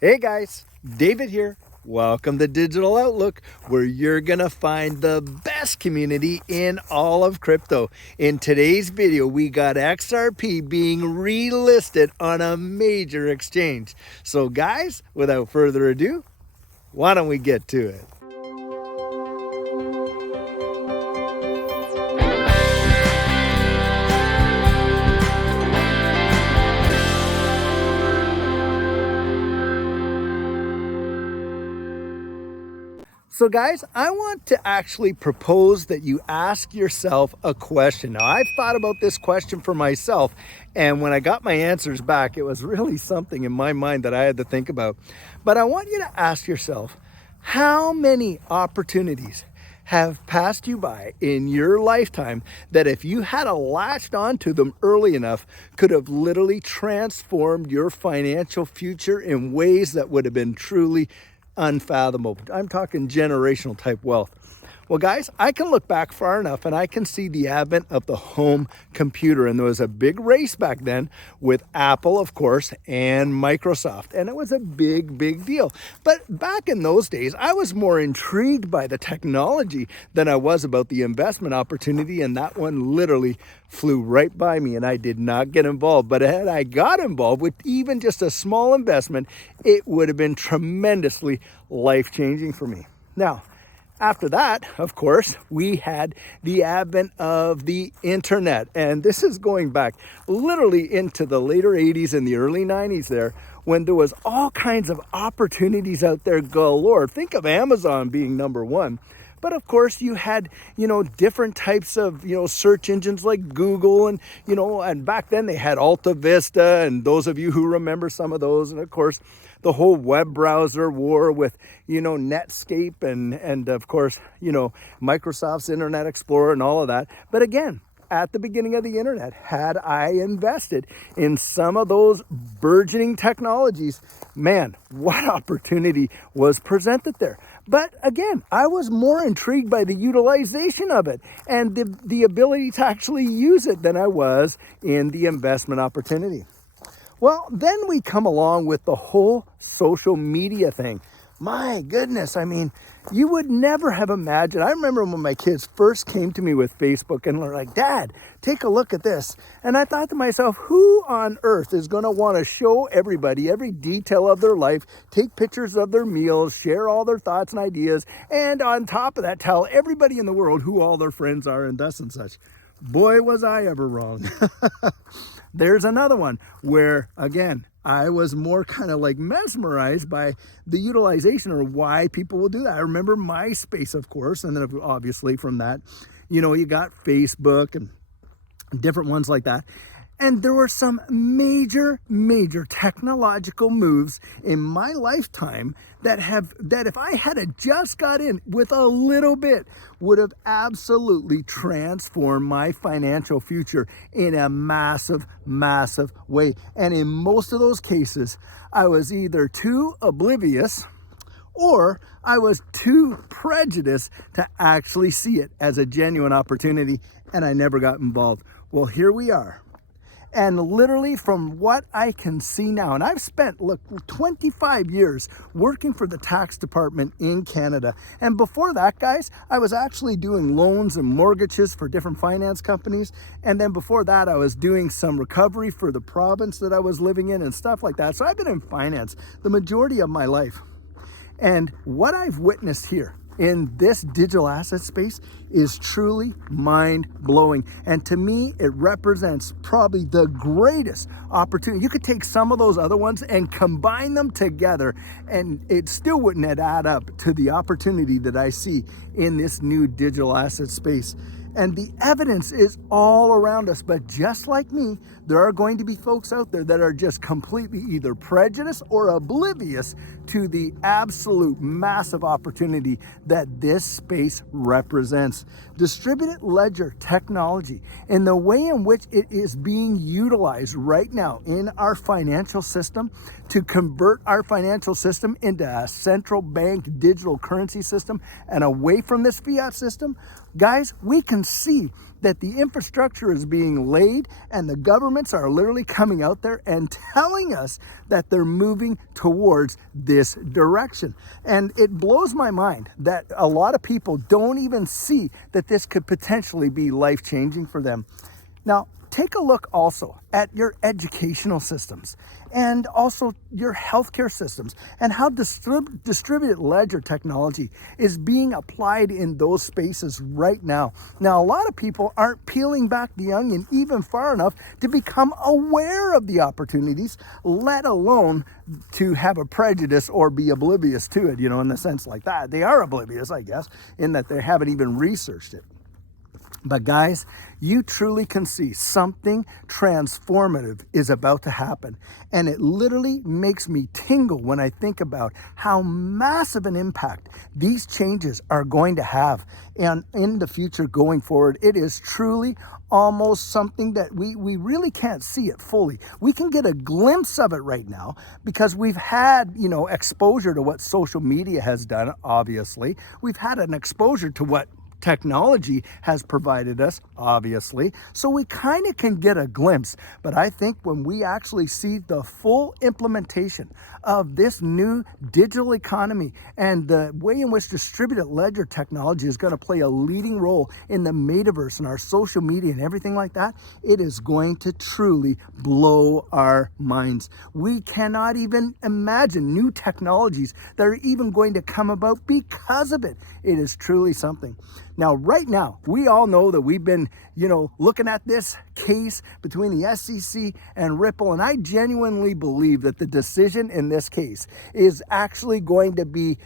Hey guys, David here. Welcome to Digital Outlook, where you're gonna find the best community in all of crypto. In today's video, we got XRP being relisted on a major exchange. So guys, without further ado, why don't we get to it? So guys, I want to actually propose that you ask yourself a question. Now, I've thought about this question for myself, and when I got my answers back, it was really something in my mind that I had to think about. But I want you to ask yourself, how many opportunities have passed you by in your lifetime that if you had latched onto them early enough could have literally transformed your financial future in ways that would have been truly unfathomable? I'm talking generational type wealth. Well, guys, I can look back far enough and I can see the advent of the home computer. And there was a big race back then with Apple, of course, and Microsoft. And it was a big, big deal. But back in those days, I was more intrigued by the technology than I was about the investment opportunity. And that one literally flew right by me and I did not get involved. But had I got involved with even just a small investment, it would have been tremendously life-changing for me. Now, after that, of course, we had the advent of the internet. And this is going back literally into the later 80s and the early 90s there, when there was all kinds of opportunities out there galore. Think of Amazon being number one. But of course, you had, different types of, search engines like Google and back then they had Alta Vista, and those of you who remember some of those. And of course, the whole web browser war with, Netscape and of course, Microsoft's Internet Explorer and all of that. But again, at the beginning of the internet, had I invested in some of those burgeoning technologies, man, what opportunity was presented there. But again, I was more intrigued by the utilization of it and the ability to actually use it than I was in the investment opportunity. Well, then we come along with the whole social media thing. My goodness, I mean, you would never have imagined. I remember when my kids first came to me with Facebook and were like, "Dad, take a look at this." And I thought to myself, who on earth is going to want to show everybody every detail of their life, take pictures of their meals, share all their thoughts and ideas, and on top of that, tell everybody in the world who all their friends are and thus and such? Boy, was I ever wrong. There's another one where, again, I was more kind of like mesmerized by the utilization or why people will do that. I remember MySpace, of course, and then obviously from that, you got Facebook and different ones like that. And there were some major technological moves in my lifetime that if I had just got in with a little bit, would have absolutely transformed my financial future in a massive way. And in most of those cases, I was either too oblivious or I was too prejudiced to actually see it as a genuine opportunity, and I never got involved. Well, here we are. And literally from what I can see now, and I've spent, 25 years working for the tax department in Canada. And before that, guys, I was actually doing loans and mortgages for different finance companies. And then before that, I was doing some recovery for the province that I was living in and stuff like that. So I've been in finance the majority of my life. And what I've witnessed here in this digital asset space is truly mind-blowing. And to me, it represents probably the greatest opportunity. You could take some of those other ones and combine them together, and it still wouldn't add up to the opportunity that I see in this new digital asset space. And the evidence is all around us. But just like me, there are going to be folks out there that are just completely either prejudiced or oblivious to the absolute massive opportunity that this space represents. Distributed ledger technology and the way in which it is being utilized right now in our financial system to convert our financial system into a central bank digital currency system and away from this fiat system, guys, we can see that the infrastructure is being laid and the governments are literally coming out there and telling us that they're moving towards this direction. And it blows my mind that a lot of people don't even see that this could potentially be life-changing for them. Now, take a look also at your educational systems and also your healthcare systems and how distributed ledger technology is being applied in those spaces right now. Now, a lot of people aren't peeling back the onion even far enough to become aware of the opportunities, let alone to have a prejudice or be oblivious to it, in the sense like that. They are oblivious, I guess, in that they haven't even researched it. But guys, you truly can see something transformative is about to happen. And it literally makes me tingle when I think about how massive an impact these changes are going to have. And in the future going forward, it is truly almost something that we really can't see it fully. We can get a glimpse of it right now because we've had, exposure to what social media has done, obviously. We've had an exposure to what technology has provided us, obviously, so we kind of can get a glimpse. But I think when we actually see the full implementation of this new digital economy and the way in which distributed ledger technology is going to play a leading role in the metaverse and our social media and everything like that, it is going to truly blow our minds. We cannot even imagine new technologies that are even going to come about because of it. It is truly something. Now, right now, we all know that we've been, looking at this case between the SEC and Ripple, and I genuinely believe that the decision in this case is actually going to be,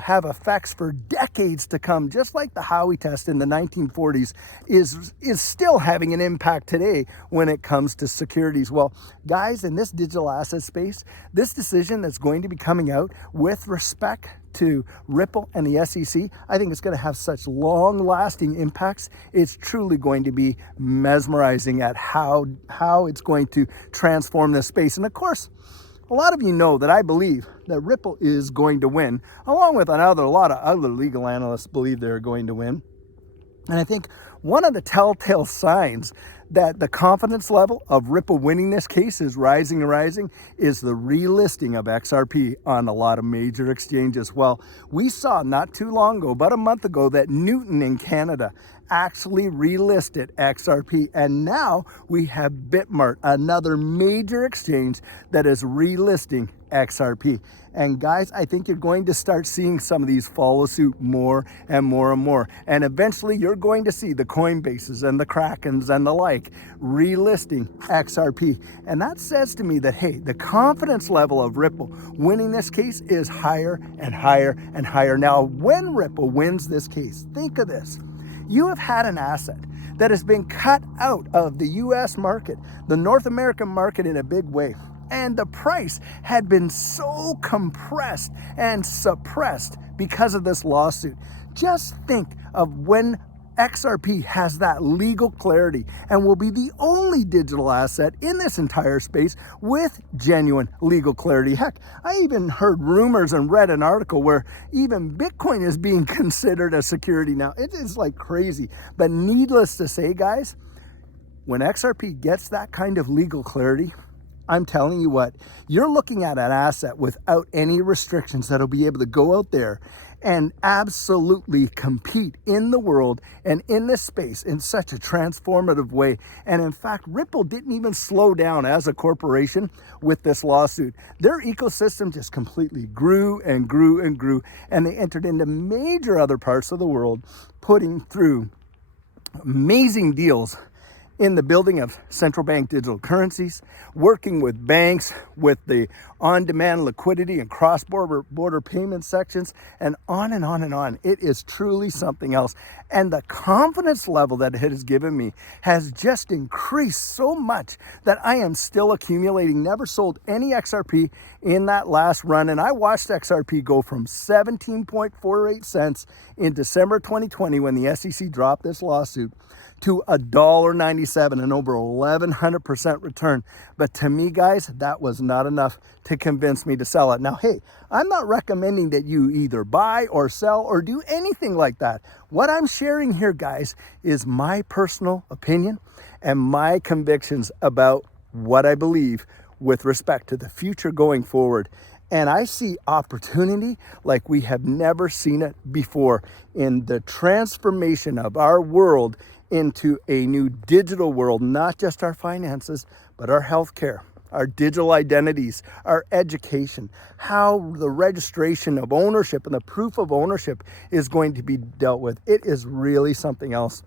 have effects for decades to come, just like the Howey test in the 1940s is still having an impact today when it comes to securities. Well, guys, in this digital asset space, this decision that's going to be coming out with respect to Ripple and the SEC, I think it's going to have such long-lasting impacts. It's truly going to be mesmerizing at how it's going to transform this space. And of course, a lot of you know that I believe that Ripple is going to win, along with a lot of other legal analysts believe they're going to win. And I think one of the telltale signs that the confidence level of Ripple winning this case is rising is the relisting of XRP on a lot of major exchanges. Well, we saw not too long ago, about a month ago, that Newton in Canada actually relisted XRP. And now we have Bitmart, another major exchange that is relisting XRP. And guys, I think you're going to start seeing some of these follow suit more and more and more. And eventually you're going to see the Coinbases and the Krakens and the like relisting XRP. And that says to me that, hey, the confidence level of Ripple winning this case is higher and higher and higher. Now, when Ripple wins this case, think of this. You have had an asset that has been cut out of the US market, the North American market, in a big way. And the price had been so compressed and suppressed because of this lawsuit. Just think of when XRP has that legal clarity and will be the only digital asset in this entire space with genuine legal clarity. Heck, I even heard rumors and read an article where even Bitcoin is being considered a security now. It is like crazy. But needless to say, guys, when XRP gets that kind of legal clarity, I'm telling you what, you're looking at an asset without any restrictions that'll be able to go out there and absolutely compete in the world and in this space in such a transformative way. And in fact, Ripple didn't even slow down as a corporation with this lawsuit. Their ecosystem just completely grew and grew and grew, and they entered into major other parts of the world, putting through amazing deals in the building of central bank digital currencies, working with banks with the on-demand liquidity and cross-border payment sections, and on and on and on. It is truly something else. And the confidence level that it has given me has just increased so much that I am still accumulating. Never sold any XRP in that last run. And I watched XRP go from 17.48 cents in December 2020 when the SEC dropped this lawsuit to $1.97 and over 1,100% return. But to me, guys, that was not enough to convince me to sell it. Now, hey, I'm not recommending that you either buy or sell or do anything like that. What I'm sharing here, guys, is my personal opinion and my convictions about what I believe with respect to the future going forward. And I see opportunity like we have never seen it before in the transformation of our world into a new digital world, not just our finances, but our healthcare, our digital identities, our education, how the registration of ownership and the proof of ownership is going to be dealt with. It is really something else.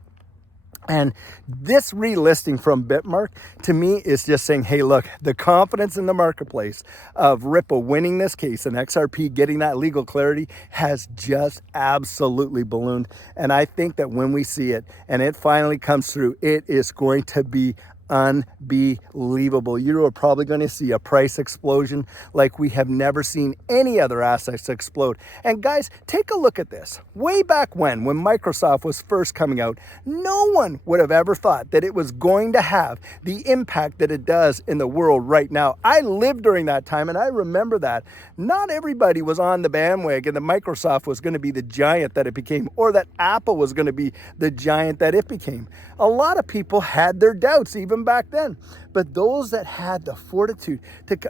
And this relisting from Bitmark to me is just saying, hey, look, the confidence in the marketplace of Ripple winning this case and XRP getting that legal clarity has just absolutely ballooned. And I think that when we see it and it finally comes through, it is going to be unbelievable. You are probably going to see a price explosion like we have never seen any other assets explode. And guys, take a look at this. Way back when Microsoft was first coming out, no one would have ever thought that it was going to have the impact that it does in the world right now. I lived during that time and I remember that. Not everybody was on the bandwagon that Microsoft was going to be the giant that it became, or that Apple was going to be the giant that it became. A lot of people had their doubts even back then, but those that had the fortitude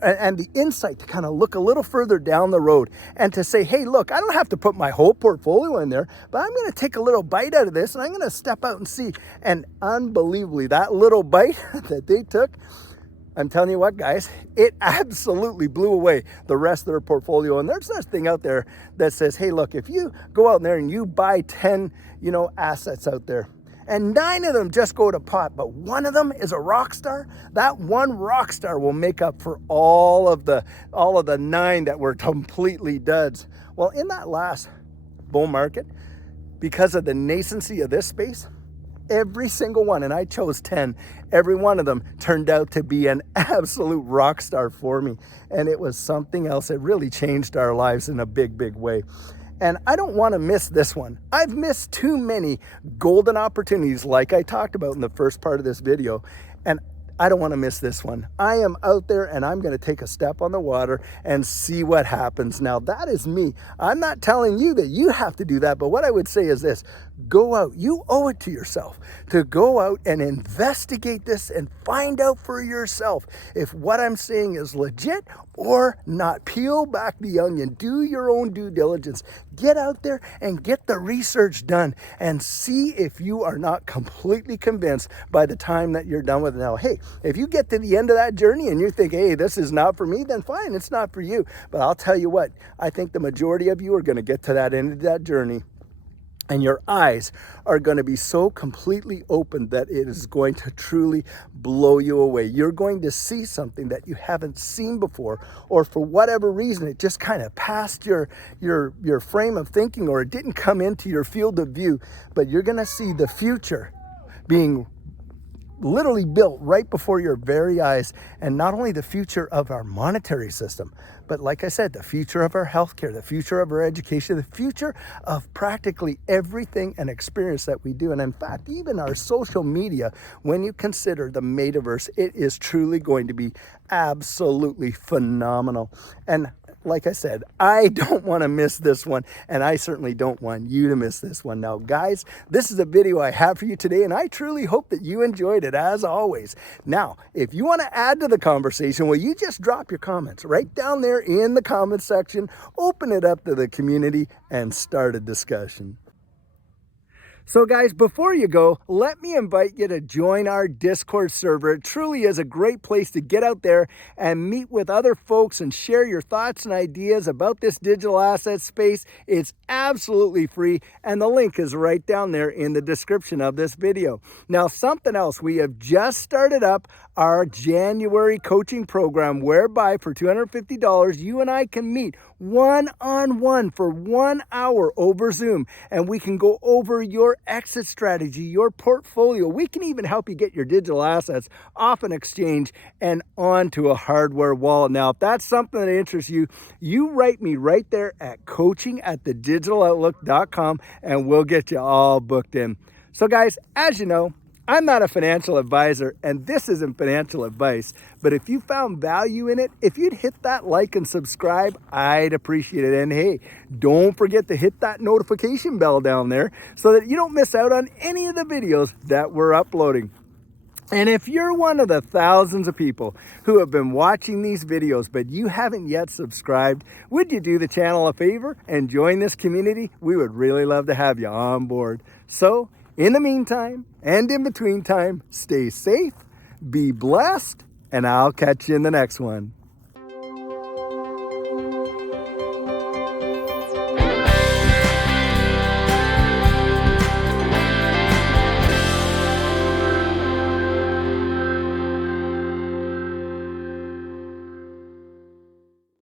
and the insight to kind of look a little further down the road and to say, hey, look, I don't have to put my whole portfolio in there, but I'm going to take a little bite out of this and I'm going to step out and see. And unbelievably, that little bite that they took, I'm telling you what, guys, it absolutely blew away the rest of their portfolio. And there's this thing out there that says, hey, look, if you go out there and you buy 10, assets out there, and 9 of them just go to pot, but one of them is a rock star, that one rock star will make up for all of the 9 that were completely duds. Well, in that last bull market, because of the nascency of this space, every single one, and I chose 10, every one of them turned out to be an absolute rock star for me. And it was something else. It really changed our lives in a big, big way. And I don't want to miss this one. I've missed too many golden opportunities like I talked about in the first part of this video. And I don't want to miss this one. I am out there and I'm going to take a step on the water and see what happens. Now, that is me. I'm not telling you that you have to do that, but what I would say is this: go out. You owe it to yourself to go out and investigate this and find out for yourself if what I'm saying is legit or not. Peel back the onion. Do your own due diligence. Get out there and get the research done and see if you are not completely convinced by the time that you're done with it. Now, hey, if you get to the end of that journey and you think, hey, this is not for me, then fine, it's not for you. But I'll tell you what, I think the majority of you are going to get to that end of that journey, and your eyes are going to be so completely open that it is going to truly blow you away. You're going to see something that you haven't seen before, or for whatever reason, it just kind of passed your frame of thinking, or it didn't come into your field of view. But you're going to see the future being literally built right before your very eyes. And not only the future of our monetary system, but like I said, the future of our healthcare, the future of our education, the future of practically everything and experience that we do. And in fact, even our social media, when you consider the metaverse, it is truly going to be absolutely phenomenal. And like I said, I don't want to miss this one, and I certainly don't want you to miss this one. Now, guys, this is a video I have for you today, and I truly hope that you enjoyed it, as always. Now, if you want to add to the conversation, well, you just drop your comments right down there in the comments section, open it up to the community, and start a discussion. So guys, before you go, let me invite you to join our Discord server. It truly is a great place to get out there and meet with other folks and share your thoughts and ideas about this digital asset space. It's absolutely free, and the link is right down there in the description of this video. Now, something else, we have just started up our January coaching program, whereby for $250, you and I can meet one-on-one for 1 hour over Zoom, and we can go over your exit strategy, your portfolio. We can even help you get your digital assets off an exchange and onto a hardware wallet. Now, if that's something that interests you, you write me right there at coaching@thedigitaloutlook.com, and we'll get you all booked in. So guys, as you know, I'm not a financial advisor, and this isn't financial advice, but if you found value in it, if you'd hit that like and subscribe, I'd appreciate it. And hey, don't forget to hit that notification bell down there so that you don't miss out on any of the videos that we're uploading. And if you're one of the thousands of people who have been watching these videos, but you haven't yet subscribed, would you do the channel a favor and join this community? We would really love to have you on board. So, in the meantime, and in between time, stay safe, be blessed, and I'll catch you in the next one.